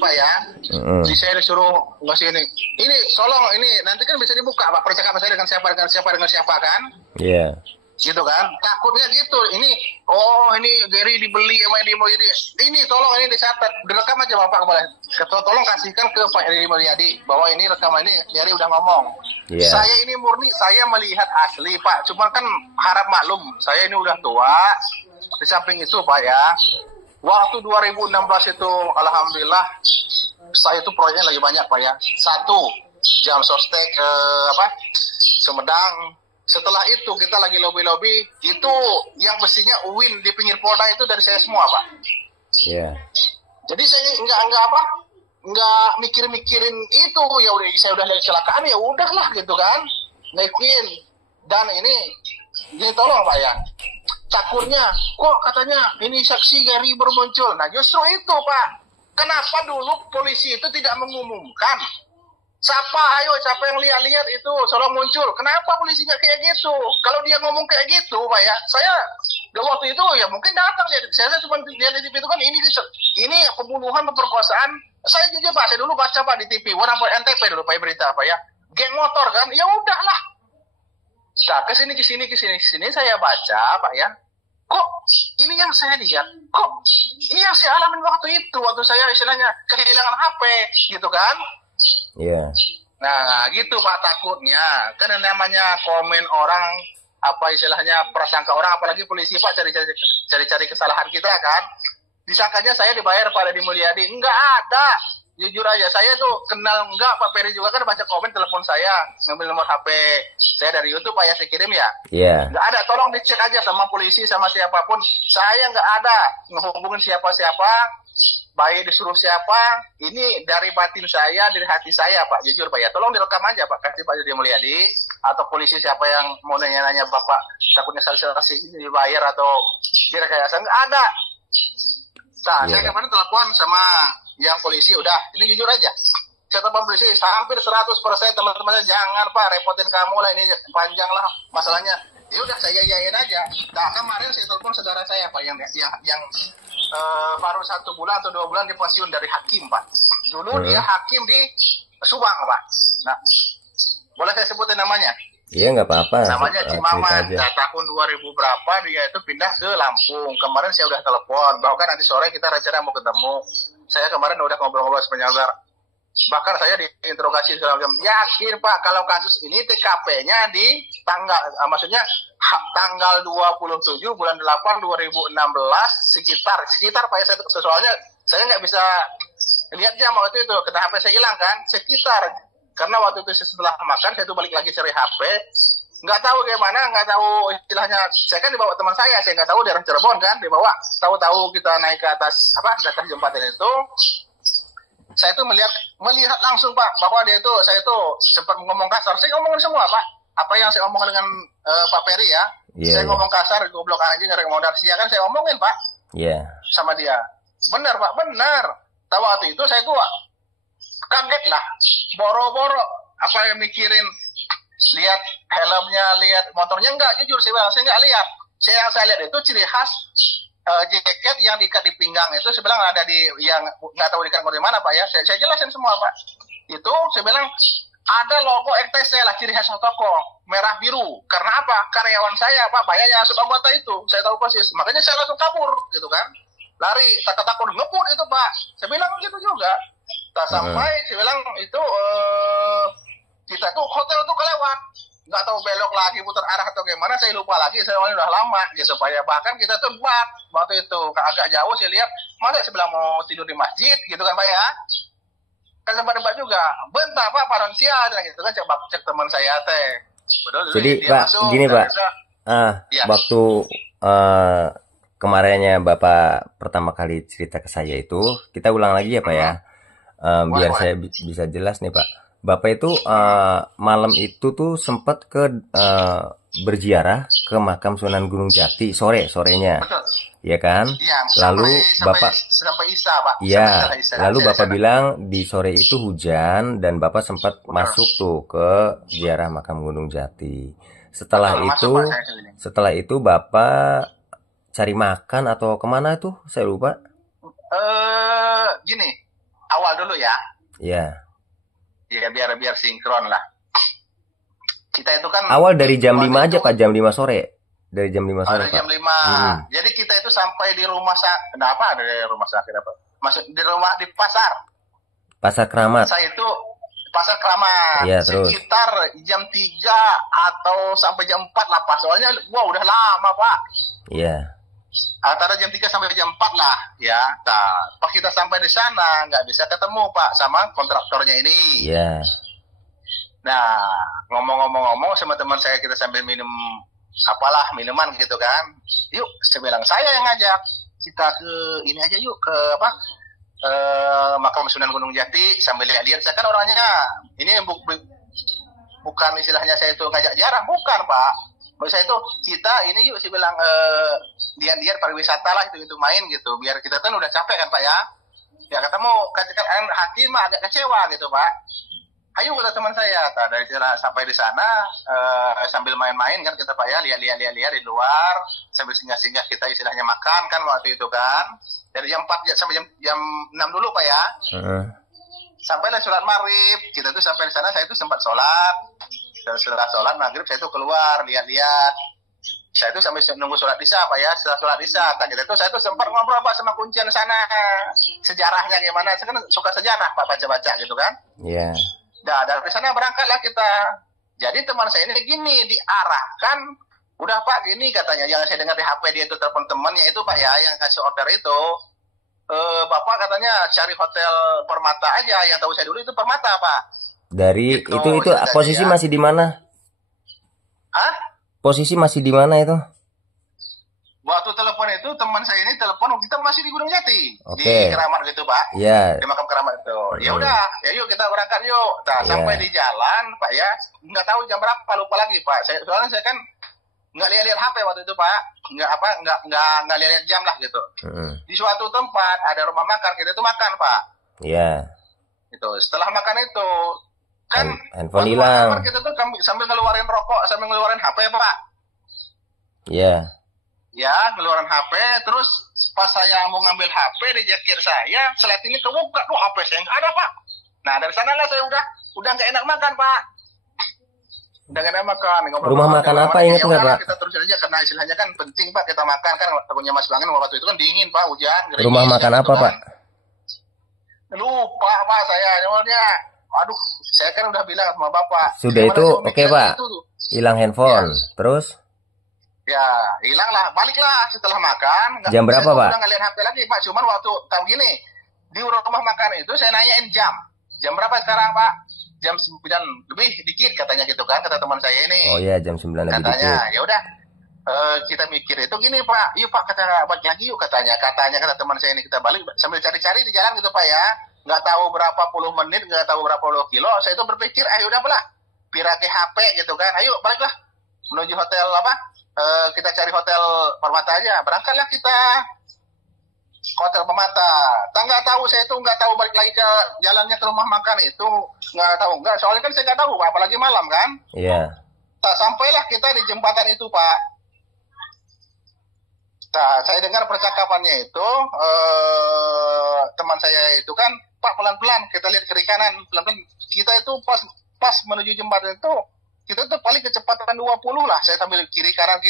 Pak ya. Jadi saya disuruh ngasih ini tolong ini nanti kan bisa dibuka Pak percakapan saya dengan siapa kan. Iya. Gitu kan, takutnya gitu. Ini Gary dibeli sama Edi Mulyadi. Ini tolong ini dicatat, direkam aja Bapak boleh. Tolong kasihkan ke Pak Edi Mulyadi bahwa ini rekaman ini Gary udah ngomong. Saya ini murni, saya melihat asli Pak. Cuma kan harap maklum, saya ini udah tua. Di samping itu Pak ya, waktu 2016 itu alhamdulillah saya itu proyeknya lagi banyak Pak ya. 1 jam sostek Sumedang. Setelah itu kita lagi lobby-lobby, itu yang mestinya win di pinggir Polda itu dari saya semua Pak. Iya. Jadi saya nggak mikir-mikirin itu, ya udah saya udah lihat kecelakaan ya udahlah gitu kan, naikin. Dan ini tolong Pak ya, takutnya kok katanya ini saksi Gary baru muncul. Nah justru itu Pak, kenapa dulu polisi itu tidak mengumumkan? Siapa yang lihat itu tolong muncul. Kenapa polisinya kayak gitu? Kalau dia ngomong kayak gitu, Pak ya, saya waktu itu ya mungkin datang ya. Saya cuma lihat di TV itu kan ini pembunuhan, pemerkosaan. Saya jujur Pak, saya dulu baca Pak di TV, warna NTP dulu Pak berita apa ya, geng motor kan. Ya udahlah. Nah, kesini saya baca Pak ya. Kok ini yang saya lihat? Kok ini yang saya alamin waktu itu, waktu saya istilahnya kehilangan HP gitu kan? Iya. Nah gitu Pak takutnya, karena namanya komen orang istilahnya prasangka orang, apalagi polisi Pak cari kesalahan kita kan. Disangkanya saya dibayar Pak Edi Mulyadi, enggak ada. Jujur aja saya tuh kenal enggak Pak Peri juga kan baca komen telepon saya, ngambil nomor HP saya dari YouTube Pak ya saya kirim ya. Iya. Enggak ada, tolong dicek aja sama polisi sama siapapun. Saya enggak ada ngehubungin siapa-siapa. Baik disuruh siapa, ini dari batin saya, dari hati saya Pak, jujur Pak ya. Tolong direkam aja Pak, kasih Pak Edi Mulyadi atau polisi siapa yang mau nanya-nanya Bapak takutnya saksi dibayar atau direkayasa, enggak ada. Nah, saya kemarin telepon sama yang polisi, udah, ini jujur aja. Saya telepon polisi, hampir 100% teman-temannya, jangan Pak, repotin kamu lah, ini panjang lah masalahnya. Ya udah, saya yayain aja. Nah, kemarin saya telepon saudara saya Pak, yang baru 1 bulan atau 2 bulan dipensiun dari hakim Pak. Dulu dia hakim di Subang Pak. Nah, boleh saya sebutin namanya? Iya nggak apa-apa. Namanya Cimaman. Nah, tahun 2000 berapa dia itu pindah ke Lampung. Kemarin saya udah telepon, bahkan nanti sore kita rencana mau ketemu. Saya kemarin udah ngobrol-ngobrol sebenarnya. Bahkan saya diinterogasi segala macam. Yakin Pak kalau kasus ini TKP-nya di maksudnya tanggal 27 bulan 8 2016 sekitar Pak ya, soalnya saya nggak bisa lihat jam waktu itu, kita HP saya hilang kan, sekitar karena waktu itu setelah makan saya tuh balik lagi cari HP, nggak tahu gimana, nggak tahu istilahnya, saya kan dibawa teman saya nggak tahu daerah Cirebon kan, dibawa, tahu-tahu kita naik ke atas atas jembatan itu. Saya tuh melihat langsung Pak bahwa dia itu, saya tuh sempat ngomong kasar. Saya ngomongin semua Pak, apa yang saya omongin dengan Pak Peri ya. Saya ngomong kasar, goblok aja ngerek modal sia kan saya omongin Pak. Sama dia. Benar Pak, benar. Tahu waktu itu saya tuh kaget lah. Boro-boro apa yang mikirin, lihat helmnya, lihat motornya, enggak, jujur saya nggak lihat. Yang saya lihat itu ciri khas jaket yang diikat di pinggang itu, saya bilang ada di yang nggak tahu diikat di mana Pak ya. Saya jelasin semua Pak. Itu saya bilang ada logo RTC lah, ciri khas toko merah biru. Karena apa? Karyawan saya Pak banyak yang masuk anggota itu. Saya tahu persis. Makanya saya langsung kabur gitu kan. Lari, takut ngebut itu Pak. Saya bilang gitu juga. Tak sampai saya bilang itu kita tuh hotel tuh kelewat. Nggak tahu belok lagi putar arah atau gimana, saya lupa lagi, saya udah lama gitu Pak ya. Bahkan kita tuh waktu itu agak jauh saya lihat, masa saya bilang mau tidur di masjid gitu kan Pak ya. Kan sempat debat juga, bentar Pak paransia gitu kan, coba cek teman saya teh. Betul, jadi Pak masuk, gini Pak, ya. Waktu kemarinnya Bapak pertama kali cerita ke saya itu, kita ulang lagi ya Pak ya, biar saya bisa jelas nih Pak. Bapak itu malam itu tuh sempat berziarah ke makam Sunan Gunung Jati sorenya. Betul. Ya kan? Ya, lalu Bapak sampai Isa, Pak. Iya, lalu Bapak bilang di sore itu hujan dan Bapak sempat masuk tuh ke ziarah makam Gunung Jati. Setelah itu Bapak cari makan atau kemana tuh? Saya lupa. Gini. awal dulu ya. Iya. Ya biar sinkron lah. Kita itu kan awal dari jam 5 aja Pak, jam 5 sore. Dari jam 5 sore, dari jam Pak. 5. Jadi kita itu sampai di rumah sakit. Kenapa dari rumah sakit apa? Maksud di rumah di pasar. Pasar Keramat. Saya itu Pasar Keramat. Iya, terus. Sekitar jam 3 atau sampai jam 4 lah, Pak. Soalnya udah lama, Pak. Iya. Antara jam 3 sampai jam 4 lah, ya. Nah, pas kita sampai di sana nggak bisa ketemu, Pak, sama kontraktornya ini. Iya. Nah, ngomong-ngomong sama teman saya, kita sambil minum apalah minuman gitu kan. Yuk, saya bilang saya yang ngajak kita ke ini aja yuk, ke apa? Makam Sunan Gunung Jati sambil lihat-lihat. Saya kan orangnya ini bukan istilahnya saya itu ngajak jarang, bukan Pak. Maksud saya itu kita ini yuk, saya bilang lihat-lihat pariwisata lah itu main gitu. Biar kita kan udah capek kan Pak ya. Ya ketemu katakan hati mah agak kecewa gitu Pak. Ayo kata teman saya, dari sana sampai di sana sambil main-main kan kita Pak ya, lihat di luar sambil singgah-singgah kita istilahnya makan kan waktu itu kan. Dari jam 4 sampai jam 6 dulu Pak ya. Sampailah sholat maghrib, kita tuh sampai di sana saya tuh sempat sholat. Setelah sholat maghrib saya tuh keluar lihat-lihat. Saya tuh sampai nunggu sholat isya Pak ya. Setelah sholat isya, kita tuh saya tuh sempat ngobrol Pak sama kuncian sana. Sejarahnya gimana? Saya kan suka sejarah Pak, baca-baca gitu kan. Iya. Nah, dari sana berangkatlah kita. Jadi teman saya ini gini, diarahkan, udah Pak gini katanya, yang saya dengar di HP dia itu telepon temannya itu Pak ya, yang kasih order itu, Bapak katanya cari hotel Permata aja, yang tahu saya dulu itu Permata Pak. Dari itu posisi masih di mana? Hah? Posisi masih di mana itu? Waktu telepon itu teman saya ini telepon kita masih di Gunung Jati, Oke. di Keramat gitu Pak. Iya. Di makam Keramat itu. Ya udah, ya yuk kita berangkat yuk. Nah, sampai di jalan Pak ya, nggak tahu jam berapa, lupa lagi Pak. Soalnya saya kan nggak lihat HP waktu itu Pak, nggak lihat jam lah gitu. Di suatu tempat ada rumah makan, kita itu makan Pak. Iya. Itu setelah makan itu kan handphone hilang. Kita tuh sambil ngeluarin rokok, sambil ngeluarin HP Pak. Iya. Ya, ngeluarin HP, terus pas saya mau ngambil HP di jaket saya, selet ini kebuka, HP saya nggak ada Pak. Nah dari sana lah saya udah nggak enak makan Pak. Udah nggak enak makan. Rumah makan apa ingat nggak Pak? Kita terus aja karena istilahnya kan penting Pak kita makan kan, takutnya Mas Langin waktu itu kan dingin Pak, hujan. Rumah makan apa Pak? Lupa Pak saya, namanya. Aduh, saya kan udah bilang sama Bapak. Sudah itu oke Pak. Hilang handphone, terus? Ya, hilang lah, baliklah setelah makan. Jam berapa Pak? Udah nggak lihat HP lagi Pak, cuman waktu tahu gini, di rumah makan itu saya nanyain jam. Jam berapa sekarang Pak? Jam 9 lebih dikit katanya gitu kan, kata teman saya ini. Oh iya, jam 9 lebih dikit. Katanya, ya udah. Kita mikir itu gini Pak, yuk Pak kata balik lagi yuk katanya kata teman saya ini, kita balik sambil cari-cari di jalan gitu Pak ya. Nggak tahu berapa puluh menit, nggak tahu berapa puluh kilo, saya itu berpikir, ayo udah lah, pirake HP gitu kan, ayo baliklah menuju hotel apa? Kita cari hotel Permata aja, berangkatlah kita ke hotel Permata. Nggak tahu saya itu nggak tahu balik lagi ke jalannya ke rumah makan itu nggak tahu nggak, soalnya kan saya nggak tahu apalagi malam kan. Iya. Tak sampailah kita di jembatan itu Pak. Nah, saya dengar percakapannya itu teman saya itu kan, Pak pelan-pelan kita lihat kiri kanan, pelan-pelan kita itu pas menuju jembatan itu kita tuh paling kecepatan 20 lah, saya sambil kiri kanan.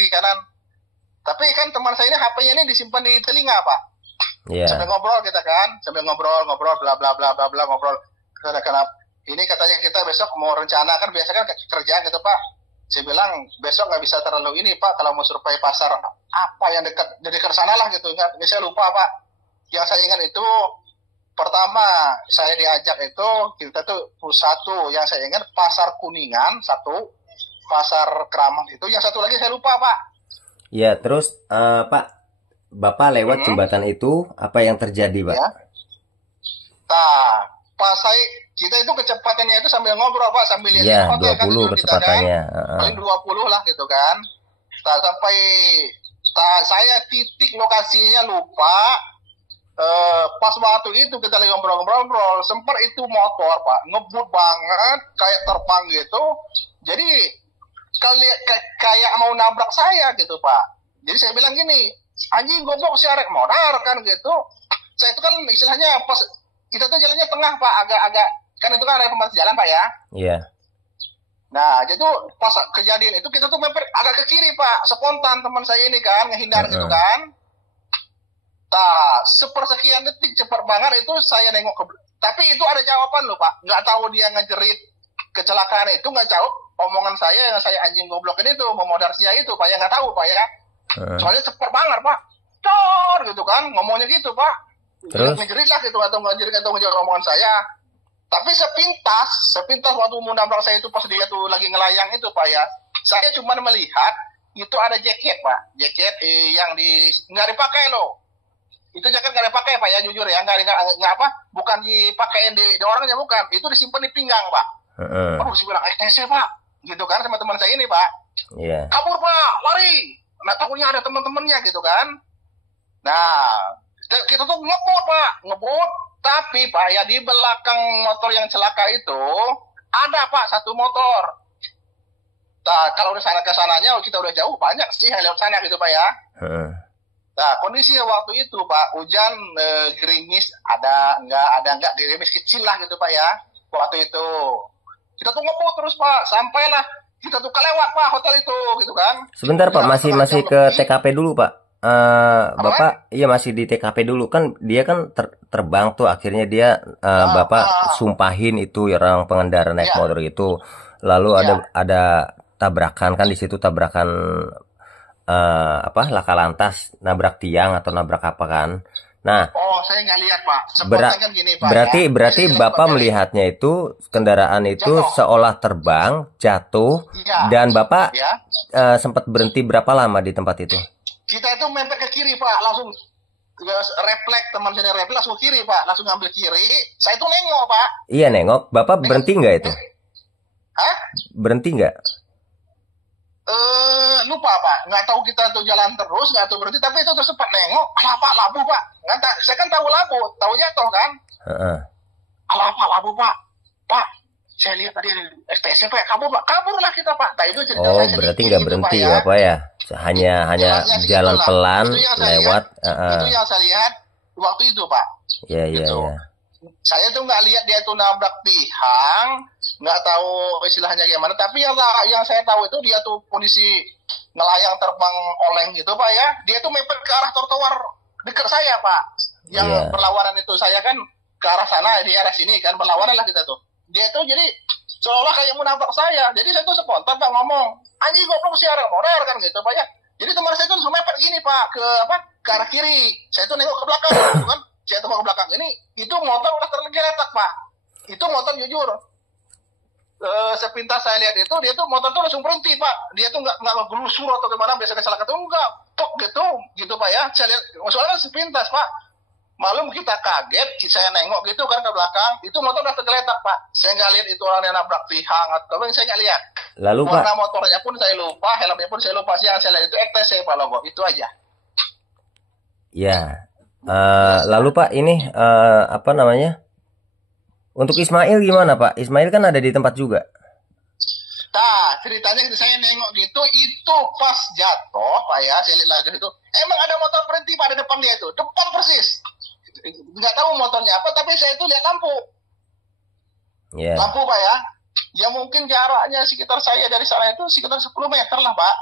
Tapi kan teman saya ini HP-nya ini disimpan di telinga Pak. Iya. Sambil ngobrol kita kan, sambil ngobrol bla bla bla bla bla ngobrol. Kenapa ini katanya kita besok mau rencana kan, biasa kan kerjaan gitu Pak. Saya bilang besok nggak bisa terlalu ini Pak, kalau mau survei pasar apa yang dekat sana lah gitu. Nggak, saya lupa Pak. Yang saya ingat itu pertama saya diajak itu kita tuh satu yang saya ingat pasar Kuningan satu, pasar Keramat itu, yang satu lagi saya lupa Pak. Ya terus Pak, Bapak lewat jembatan itu apa yang terjadi Pak? Ya. Nah, pas kita itu kecepatannya itu sambil ngobrol Pak, sambil lihat ya, hotel 20 kan, kecepatannya. Paling 20 lah gitu kan. Nah, sampai saya titik lokasinya lupa. Pas waktu itu kita lagi ngobrol-ngobrol, sempat itu motor Pak ngebut banget kayak terbang gitu. Jadi kayak mau nabrak saya gitu Pak. Jadi saya bilang gini, anjing goblok si arek modar kan gitu. Saya itu kan istilahnya pas kita tuh jalannya tengah Pak, agak-agak, kan itu kan ada pembatas jalan Pak ya. Iya. Nah, jadi pas kejadian itu kita tuh mepet agak ke kiri Pak, spontan teman saya ini kan ngehindar gitu kan. Nah, sepersekian detik cepat banget itu saya nengok ke, tapi itu ada jawaban loh Pak, nggak tahu dia ngejerit kecelakaan itu, nggak tahu omongan saya yang saya anjing goblok ini tuh memodar sia itu Pak, ya nggak tahu Pak ya. Soalnya cepat banget Pak, cor gitu kan, ngomongnya gitu Pak. Terus ngejerit lah gitu atau ngejerit atau ngejawab omongan saya. Tapi sepintas waktu mau nabrak saya itu pas dia tuh lagi ngelayang itu Pak ya, saya cuma melihat itu ada jaket Pak, jaket yang nggak dipakai loh. Itu jaket nggak dipakai Pak ya, jujur ya, nggak apa, bukan dipakai di orangnya, bukan, itu disimpan di pinggang Pak. Oh, saya bilang ETC Pak, gitu kan sama teman saya ini Pak. Iya. Kabur Pak, lari. Nah takutnya ada teman-temannya gitu kan. Nah kita tuh ngebut Pak, ngebut. Tapi Pak ya di belakang motor yang celaka itu ada Pak satu motor. Nah kalau udah sana ke sananya kita udah jauh, banyak sih yang lewat sana gitu Pak ya. Nah kondisi waktu itu Pak, hujan gerimis, ada enggak gerimis kecil lah gitu Pak ya. Waktu itu kita tuh ngebut terus Pak, sampailah kita tuh kelewat Pak hotel itu gitu kan. Sebentar Pak, masih ke TKP dulu Pak. Bapak iya masih di TKP dulu kan, dia kan terbang tuh akhirnya dia Bapak sumpahin itu orang pengendara naik motor itu, lalu ada tabrakan kan di situ, tabrakan laka lantas, nabrak tiang atau nabrak apa kan. Nah, saya nggak lihat Pak. Kan gini, Pak, berarti Bapak melihatnya itu kendaraan itu seolah terbang, jatuh, dan Bapak sempat berhenti berapa lama di tempat itu? Kita itu mepet ke kiri Pak, langsung refleks, teman saya refleks langsung kiri Pak, langsung ngambil kiri. Saya itu nengok Pak. Iya nengok. Bapak berhenti nggak itu? Hah? Berhenti nggak? Lupa Pak, nggak tahu kita tuh jalan terus, nggak tahu berhenti, tapi itu sempat nengok. Alah Pak, labu Pak. Saya kan tahu labu, tahu jatuh kan. Alah Pak, labu Pak. Pak, saya lihat tadi STC Pak, kaburlah kita Pak. Nah, itu cerita saya berarti nggak berhenti gitu, Bapak ya? Hanya jalan pelan lewat. Itu yang saya lihat waktu itu Pak. Iya. Saya tuh nggak lihat dia tuh nabrak tiang, nggak tahu istilahnya gimana. Tapi yang saya tahu itu dia tuh kondisi ngelayang terbang oleng gitu Pak ya. Dia tuh mepet ke arah trotoar dekat saya Pak. Yang berlawanan itu saya kan ke arah sana, di arah sini kan berlawanan lah kita tuh. Dia tuh jadi seolah kayak mau nabrak saya. Jadi saya tuh spontan Pak ngomong, anjing goblok si arah motor kan gitu Pak ya. Jadi teman saya tuh langsung mepet gini Pak ke arah kiri. Saya tuh nengok ke belakang gitu kan. Saya tengok ke belakang ini, itu motor udah tergeletak Pak. Itu motor jujur. Sepintas saya lihat itu, dia tuh motor tuh langsung berhenti Pak. Dia tuh nggak ngegelusur atau gimana, biasa kecelakaan tuh enggak, tok gitu Pak ya. Saya lihat, soalnya sepintas Pak. Malum kita kaget, saya nengok gitu kan ke belakang, itu motor udah tergeletak Pak. Saya nggak lihat itu orang yang nabrak tiang atau apa, saya nggak lihat. Lalu Pak, warna motornya pun saya lupa, helmnya pun saya lupa. Yang saya lihat itu ETC Pak logo, itu aja. Ya. Lalu Pak ini apa namanya? Untuk Ismail gimana Pak? Ismail kan ada di tempat juga. Nah ceritanya saya nengok gitu, itu pas jatuh Pak ya, saya lihat lagi itu, emang ada motor berhenti pada depan dia itu, depan persis. Nggak tahu motornya apa, tapi saya itu lihat lampu. Lampu Pak ya. Ya mungkin jaraknya sekitar saya dari sana itu sekitar 10 meter lah Pak.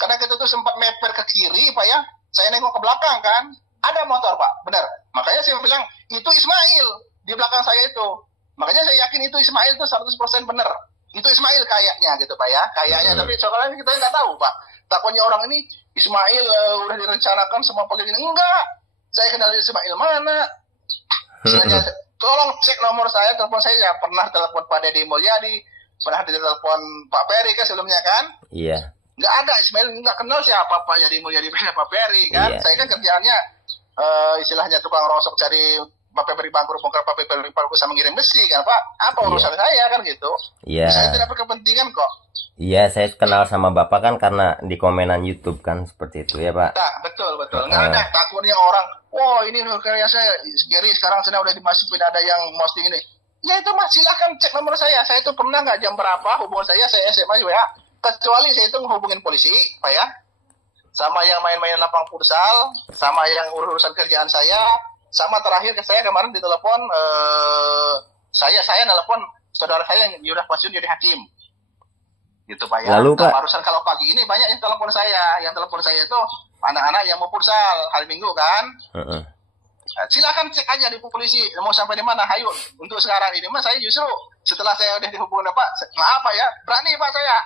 Karena kita tuh sempat meper ke kiri Pak ya. Saya nengok ke belakang kan, ada motor Pak, benar. Makanya saya bilang, itu Ismail di belakang saya itu. Makanya saya yakin itu Ismail itu 100% benar. Itu Ismail kayaknya gitu Pak ya. Kayaknya, tapi soalnya kita nggak tahu Pak. Takutnya orang ini, Ismail udah direncanakan semua pakai gini. Enggak, saya kenal Ismail mana. Misalnya, tolong cek nomor saya, telepon saya ya. Pernah telepon Pak Deddy Mulyadi, pernah ditelepon Pak Peri kan sebelumnya kan. Iya. Nggak ada, Ismail nggak kenal siapa Pak Deddy Mulyadi, Pak Peri kan. Saya kan kerjaannya istilahnya tukang rosok cari Pak Peri bangkrut, bongkar Pak Peri bangkrut sama ngirim besi kan Pak. Apa urusan saya kan gitu. Saya tidak berkepentingan kok. Iya, saya kenal sama Bapak kan karena di komenan YouTube kan seperti itu ya Pak. Nah, betul. Nggak ada, takutnya orang, wah ini karya saya, Gary sekarang sedang udah dimasukin ada yang posting ini. Ya itu Mas, silahkan cek nomor saya. Saya itu pernah nggak jam berapa hubungan saya SMA juga ya. Kecuali saya itu menghubungin polisi Pak ya. Sama yang main-main lapang futsal, sama yang urusan kerjaan saya, Sama terakhir ke saya kemarin ditelepon, saya nelpon saudara saya yang udah pensiun jadi hakim. Gitu Pak ya. Lalu Pak, barusan kalau pagi ini banyak yang telepon saya. Yang telepon saya itu anak-anak yang mau futsal hari Minggu kan. Silakan cek aja di polisi mau sampai di mana. Hayu. Untuk sekarang ini mas saya justru setelah saya udah dihubungin Pak, maaf Pak ya, berani Pak saya.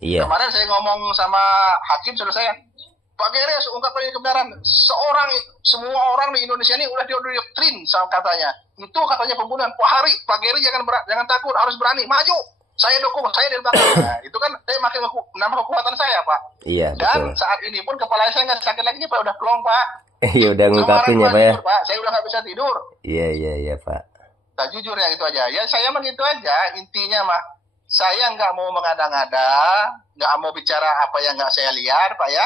Iya. Kemarin saya ngomong sama hakim saudara saya, Pak Gere ungkapkan kebenaran. Semua orang di Indonesia ini udah didoktrin sama katanya. Itu katanya pembunuhan. Pak Hari, Pak Gere jangan takut, harus berani, maju. Saya dukung, saya dari belakang. Nah, itu kan saya makin nambah kekuatan saya, Pak. Iya, dan betul. Saat ini pun kepala saya nggak sakit lagi, Pak. Udah plong, Pak. Iya, udah ngungkapin ya, Pak ya. Pak. Saya udah nggak bisa tidur. Iya, Pak. Nah, jujur ya, itu aja. Ya, saya mah gitu aja. Intinya mah, saya nggak mau mengada-ngada, nggak mau bicara apa yang nggak saya lihat, Pak ya.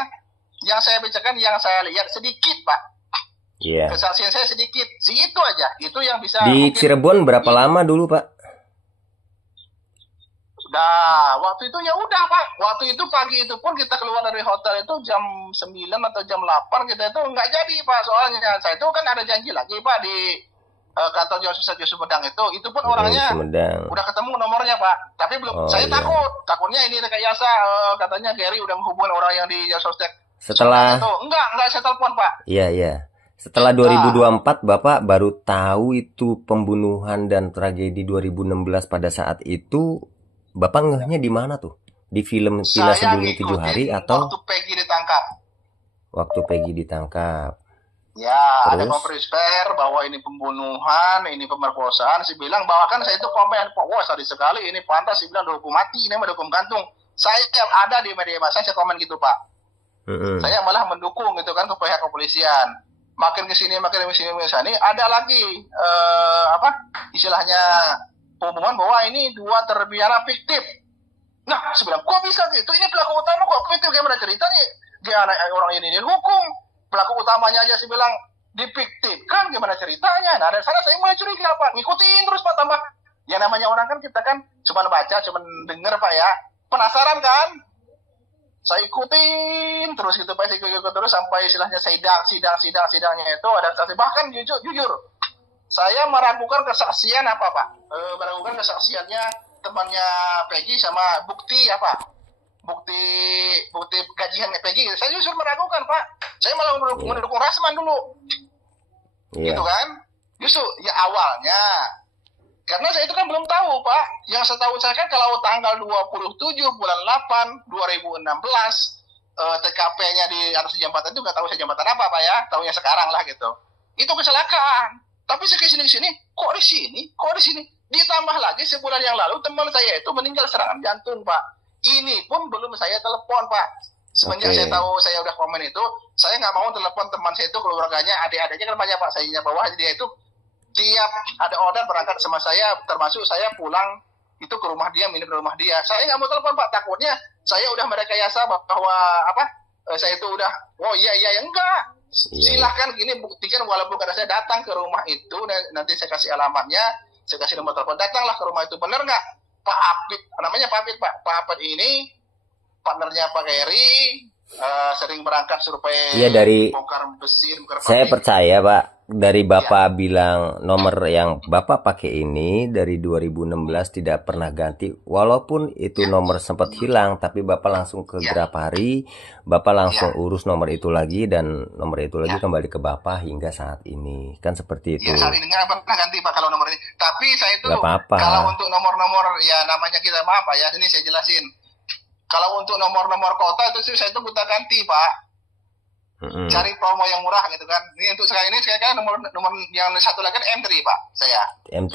Yang saya bicarakan, yang saya lihat sedikit, Pak. Iya. Kesaksian saya sedikit. Segitu aja. Itu yang bisa. Di Cirebon berapa lama dulu, Pak? Nah, waktu itu ya udah Pak. Waktu itu pagi itu pun kita keluar dari hotel itu jam 9 atau jam 8 kita itu nggak jadi Pak. Soalnya saya itu kan ada janji lagi Pak di kantor Josus Sumedang itu. Itu pun orangnya udah ketemu nomornya Pak. Tapi belum. Saya takutnya ini rekayasa katanya Gary udah menghubungi orang yang di Josus. Setelah itu enggak saya telepon Pak. Iya. Setelah 2024 Bapak baru tahu itu pembunuhan dan tragedi 2016 pada saat itu. Bapak ngehnya di mana tuh? Di film Villa Sebelum 7 Hari atau waktu Peggy ditangkap? Waktu Peggy ditangkap. Ya, terus? Ada konferensi bahwa ini pembunuhan, ini pemerkosaan. Saya bilang bahwa kan saya itu komen, wah sadis sekali, ini pantas. Saya bilang hukum mati, ini mah hukum gantung. Saya ada di media massa, saya komen gitu Pak. Saya malah mendukung gitu kan ke pihak kepolisian. Makin kesini, ada lagi istilahnya pengumuman bahwa ini 2 terpidana fiktif. Nah, saya bilang, kok bisa gitu? Ini pelaku utama kok fiktif, gimana ceritanya? Gimana orang ini dihukum? Pelaku utamanya aja saya bilang difiktifkan, gimana ceritanya? Nah, dari sana saya mulai curiga, Pak. Ngikutin terus, Pak, tambah. Ya namanya orang kan kita kan cuma baca, cuma denger, Pak ya. Penasaran kan? Saya ikutin terus gitu, Pak. Saya ikut terus sampai istilahnya sidangnya itu ada saksi. Bahkan jujur. Saya meragukan kesaksian apa Pak? Meragukan kesaksiannya temannya Peggy sama bukti apa? Bukti gajian Peggy. Saya justru meragukan Pak. Saya malah mendukung Rasman dulu. Gitu kan? Justru ya awalnya. Karena saya itu kan belum tahu Pak. Yang setahu saya kan kalau tanggal 27 bulan 8 2016 TKP-nya di atas jembatan itu nggak tahu saya jembatan apa Pak ya. Tahunya sekarang lah gitu. Itu kecelakaan. Tapi saya kesini, kok di sini? Ditambah lagi sebulan yang lalu teman saya itu meninggal serangan jantung, Pak. Ini pun belum saya telepon, Pak. Semenjak saya tahu saya udah komen itu, saya nggak mau telepon teman saya itu, keluarganya, adik-adiknya kan banyak, Pak. Saya bahwa dia itu tiap ada order berangkat sama saya, termasuk saya pulang itu ke rumah dia, minum ke rumah dia. Saya nggak mau telepon, Pak. Takutnya saya udah merekayasa bahwa saya itu udah, enggak. Silahkan gini buktikan walaupun kata saya datang ke rumah itu, nanti saya kasih alamatnya, saya kasih nomor telepon, datanglah ke rumah itu. Benar nggak Pak Apit, namanya Pak Apit Pak Apit ini partnernya Pak Gary, sering berangkat survei bongkar besi, saya percaya Pak, dari Bapak bilang nomor yang Bapak pakai ini dari 2016 tidak pernah ganti, walaupun itu nomor sempat hilang, tapi Bapak langsung ke Grapari, Bapak langsung urus nomor itu lagi, dan nomor itu lagi kembali ke Bapak hingga saat ini, kan seperti itu. Ya, saat ini nggak pernah ganti Pak kalau nomor ini, tapi saya itu kalau untuk nomor-nomor ya namanya kita apa ya, ini saya jelasin. Kalau untuk nomor-nomor kota itu saya itu kita ganti Pak. Cari promo yang murah gitu kan. Ini untuk sekarang ini saya kan nomor yang satu lagi kan M3 Pak. Saya. M3.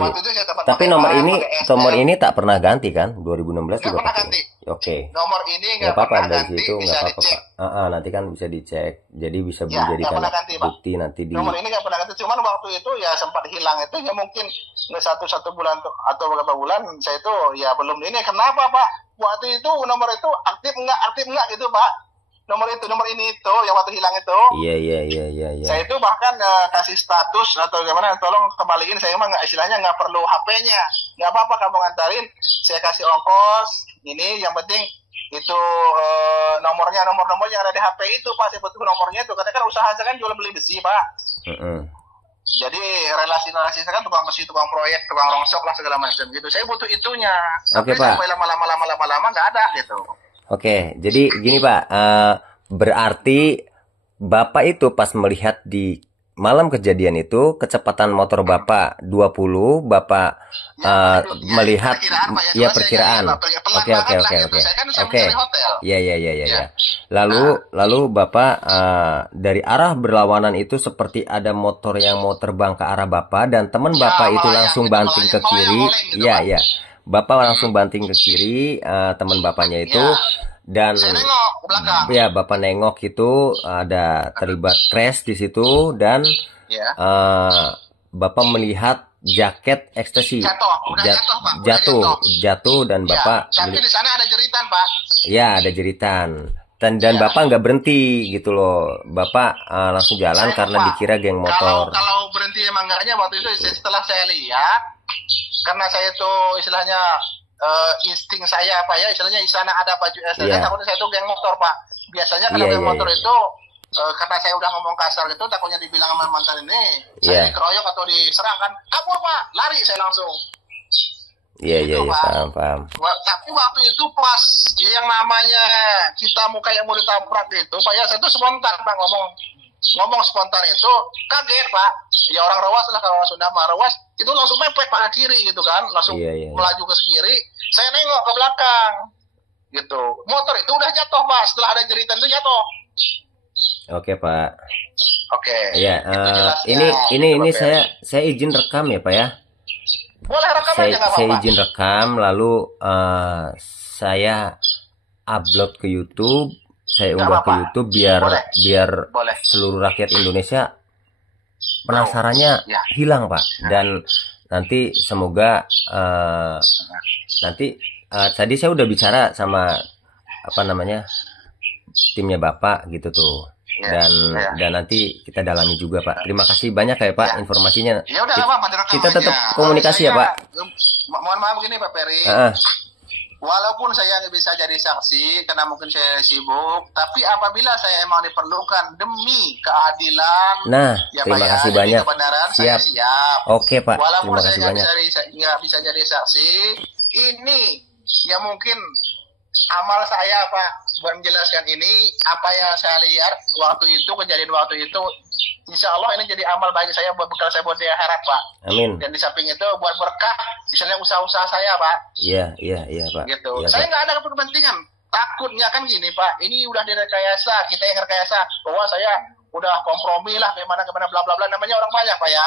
Tapi nomor ini tak pernah ganti kan? 2016 juga pernah ganti. Oke. Nomor ini nggak pernah ganti. Situ nggak apa-apa Pak. Nanti kan bisa dicek. Jadi bisa menjadikan bukti nanti di. Nomor ini nggak pernah ganti. Cuman waktu itu ya sempat hilang itu ya mungkin satu bulan atau beberapa bulan saya itu ya belum ini. Kenapa Pak? Waktu itu nomor itu aktif enggak gitu Pak. Nomor ini itu yang waktu hilang itu. Iya. Saya itu bahkan kasih status atau gimana, tolong kembaliin. Saya emang istilahnya nggak perlu HP-nya, nggak apa-apa kamu ngantarin, saya kasih ongkos. Ini yang penting itu nomor yang ada di HP itu Pak, saya butuh nomornya itu. Karena kan usaha saya kan jual beli besi Pak. Jadi relasi saya kan tukang besi, tukang proyek, tukang rongsok lah segala macam gitu. Saya butuh itunya. Oke, Pak. Sampai lama-lama nggak ada gitu. Oke, jadi gini Pak, berarti Bapak itu pas melihat di malam kejadian itu kecepatan motor Bapak 20, Bapak melihat perkiraan. Oke. Oke. Ya. Lalu Bapak dari arah berlawanan itu seperti ada motor yang mau terbang ke arah Bapak dan teman Bapak itu langsung banting ke kiri. Iya. Bapak langsung banting ke kiri, teman Bapaknya itu. Dan ya Bapak nengok itu ada terlibat crash di situ dan Bapak melihat jaket ekstasi jatuh dan Bapak tapi di sana ada jeritan Pak. Ya ada jeritan dan Bapak nggak berhenti gitu loh, Bapak langsung jalan karena dikira geng motor. Kalau berhenti emang enggaknya waktu itu setelah saya lihat, karena saya tuh istilahnya insting saya apa ya, istilahnya di sana ada baju STNK, takutnya saya tuh geng motor Pak. Biasanya kalau geng motor itu karena saya udah ngomong kasar gitu, takutnya dibilang sama mantan ini saya dikeroyok atau diserang kan, kabur Pak, lari saya langsung. Iya, paham. Tapi waktu itu pas yang namanya kita mau kayak mau ditabrak itu Pak ya, saya tuh spontan Pak ngomong spontan itu, kaget Pak. Ya orang Rawas lah, kalau Sunda mah Rawas itu langsung mepet pada kiri gitu kan, langsung melaju ke kiri. Saya nengok ke belakang gitu, motor itu udah jatuh Pak, setelah ada jeritan itu jatuh. Oke Pak. Oke. Ya, ini saya izin rekam ya Pak ya. Boleh rekam aja nggak apa-apa. Saya izin rekam, lalu saya upload ke YouTube. Saya unggah ke YouTube biar seluruh rakyat Indonesia penasarannya hilang Pak. Dan nanti semoga nanti tadi saya udah bicara sama timnya Bapak gitu tuh. Dan nanti kita dalami juga Pak. Terima kasih banyak ya Pak informasinya. Ya udah kita tetap komunikasi ya Pak. Mohon maaf begini Pak Peri. Walaupun saya nggak bisa jadi saksi karena mungkin saya sibuk, tapi apabila saya emang diperlukan demi keadilan, terima kasih banyak. Kebenaran, siap. Saya siap. Oke Pak. Walaupun terima kasih saya banyak. nggak bisa jadi saksi, ini ya mungkin amal saya Pak buat menjelaskan ini apa yang saya lihat waktu itu, kejadian waktu itu. Insya Allah ini jadi amal bagi saya, buat bekal saya buat di akhirat Pak. Amin. Dan di samping itu buat berkah misalnya usaha-usaha saya Pak. Iya Pak. Gitu. Ya, saya nggak ada kepentingan. Takutnya kan gini Pak, ini udah direkayasa, kita yang rekayasa bahwa saya udah kompromi lah gimana bla bla bla, namanya orang banyak Pak ya.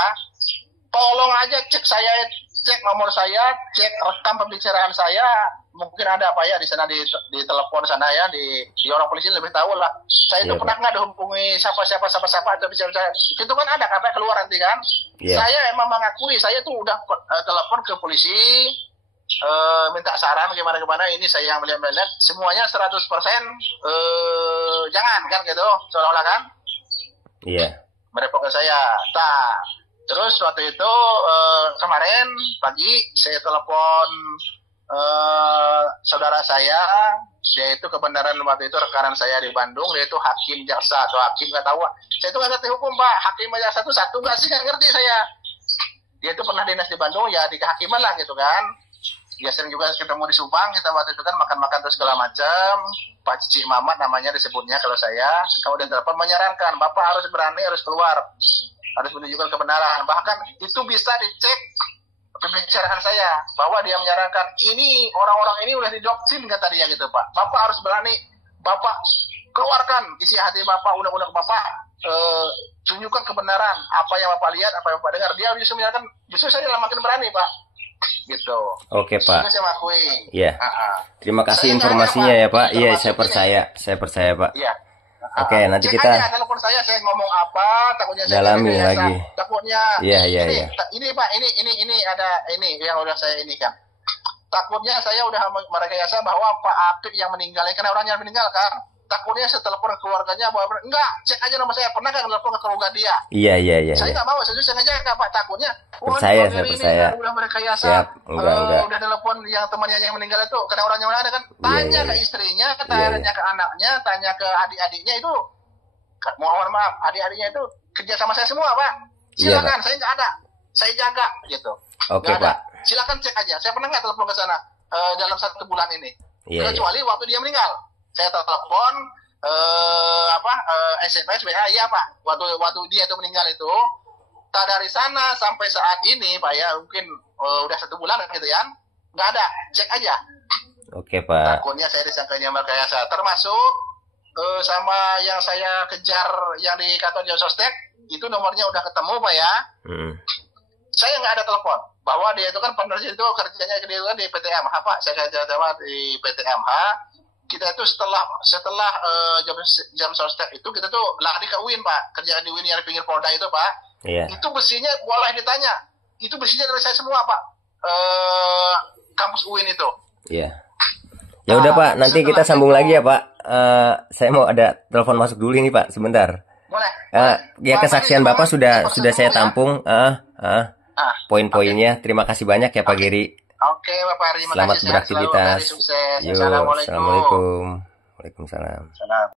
Tolong aja cek nomor saya, cek rekam pembicaraan saya, mungkin ada Pak ya di sana di telepon sana ya, di orang polisi lebih tahu lah. Saya itu pernah nggak dihubungi siapa atau bicara itu kan ada kata keluar nanti kan. Saya emang mengakui saya tuh udah telepon ke polisi, minta saran gimana ini saya yang melihat semuanya 100% jangan kan gitu seolah-olah kan. Merepotkan saya. Terus waktu itu kemarin pagi saya telepon saudara saya, dia itu kebenaran waktu itu rekanan saya di Bandung, dia itu hakim jaksa atau hakim nggak tahu. Saya itu nggak ngerti hukum Pak, hakim jaksa itu satu nggak sih, nggak ngerti saya. Dia itu pernah dinas di Bandung ya di kehakiman lah gitu kan. Dia sering juga ketemu di Subang, kita waktu itu kan makan-makan terus segala macam. Pak Cici Mamat namanya disebutnya kalau saya. Kemudian telepon menyarankan, Bapak harus berani, harus keluar, harus menunjukkan kebenaran. Bahkan itu bisa dicek pembicaraan saya bahwa dia menyarankan ini orang-orang ini udah didoktrin kata dia gitu Pak. Bapak harus berani, Bapak keluarkan isi hati Bapak, undang-undang Bapak, tunjukkan kebenaran apa yang Bapak lihat, apa yang Bapak dengar. Dia justru menyatakan, justru saya makin berani Pak. Gitu. Oke Pak. Saya akui. Iya. Terima kasih informasinya ya Pak. Iya saya percaya Pak. Iya. Oke, nanti kita telepon saya ngomong apa, takutnya saya dalami lagi. Takutnya. Iya. Ini Pak, ini ada ini yang udah saya ini kan. Takutnya saya udah merekayasa bahwa Pak Apip yang meninggal, karena orangnya meninggal kan. Takutnya saya telepon keluarganya bahwa enggak, cek aja nama saya, pernah kan telepon ke keluarga dia. Iya. Saya nggak mau, saya ngajak Pak, takutnya. Saya percaya. Udah merekayasa. Siap. Enggak. Udah telepon yang temannya yang meninggal itu, karena orangnya mana ada kan. Tanya ke istrinya, tanya ke anaknya, tanya ke adik-adiknya itu. Mohon maaf, adik-adiknya itu kerja sama saya semua Pak. Iya, Silakan, Pak. saya nggak ada, saya jaga gitu. Oke, Nggak ada. Pak. Silakan cek aja. Saya pernah nggak telepon ke sana dalam 1 bulan ini? Iya, iya. Kecuali waktu dia meninggal, saya telepon SMS, WA, iya Pak. Waktu dia itu meninggal itu, tak dari sana sampai saat ini Pak ya, mungkin udah 1 bulan gitu ya, nggak ada. Cek aja. Oke, Pak. Takutnya saya disangkanya merekayasa. Termasuk sama yang saya kejar yang di kantor Josostek, itu nomornya udah ketemu Pak ya. Saya nggak ada telepon. Bahwa dia itu kan partner itu kerjanya dia kan di PT MH Pak. Saya kerja sama di PT MH. Kita itu setelah jam Sostek itu kita tuh lari ke UIN Pak. Kerjaan di UIN yang di pinggir Polda itu Pak. Iya. Itu besinya boleh ditanya. Itu besinya dari saya semua Pak. Kampus UIN itu. Iya. Ya udah Pak, nanti kita sambung lagi ya Pak. Saya mau ada telepon masuk dulu ini Pak, sebentar. Boleh. Ya kesaksian Bapak sudah saya tampung. Poin-poinnya. Terima kasih banyak ya Pak Giri. Oke Bapak, terima Selamat kasih. beraktivitas. Sukses. Yuk, Assalamualaikum. Assalamualaikum. Waalaikumsalam. Salam.